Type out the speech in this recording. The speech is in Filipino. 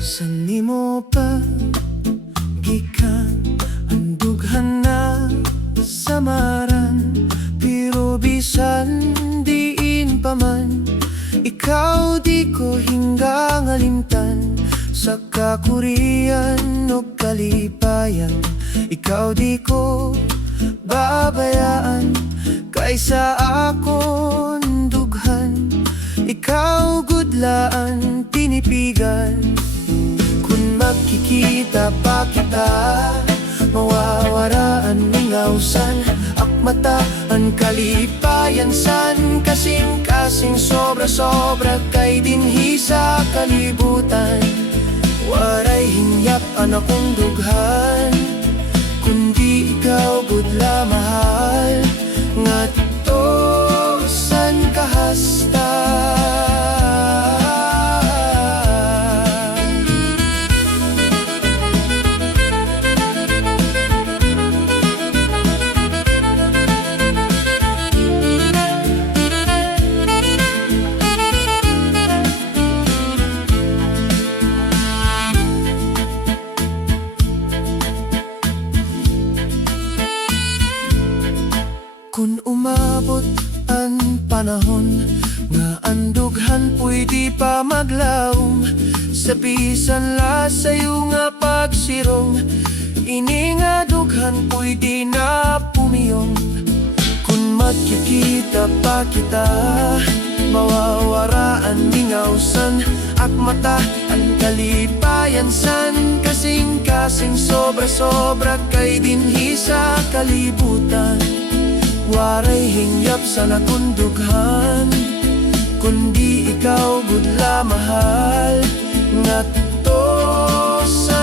Sanimo pa gikan andughan na samaran, pero bisan diin pa man ikaw di ko hingga ngalimtan. Sa kakurian o kalipayan, ikaw di ko babayaan. Kaysa akon dughan, ikaw gudlaan tinipigan. Kung magkikita pa kita, mawawaraan mingawsan akmata ang kalipayan san. Kasing-kasing sobra-sobra kay dinhi sa kalibutan. Waray hingyap ang akong dughan, kundi ikaw gudla mahal. Ngadto san kahasta. Kung umabot ang panahon nga andughan pwede pa maglaom, sa bisan la sayo nga pagsirong, ini nga dughan pwede na pumiyong. Kung magkikita pa kita, mawawaraan mingawsan akmata ang kalipayan san. Kasing-kasing sobra-sobra kay dinhi sa kalibutan. Waray hingyap sa nakundughan, kundi ikaw gudla mahal. Ngadto sa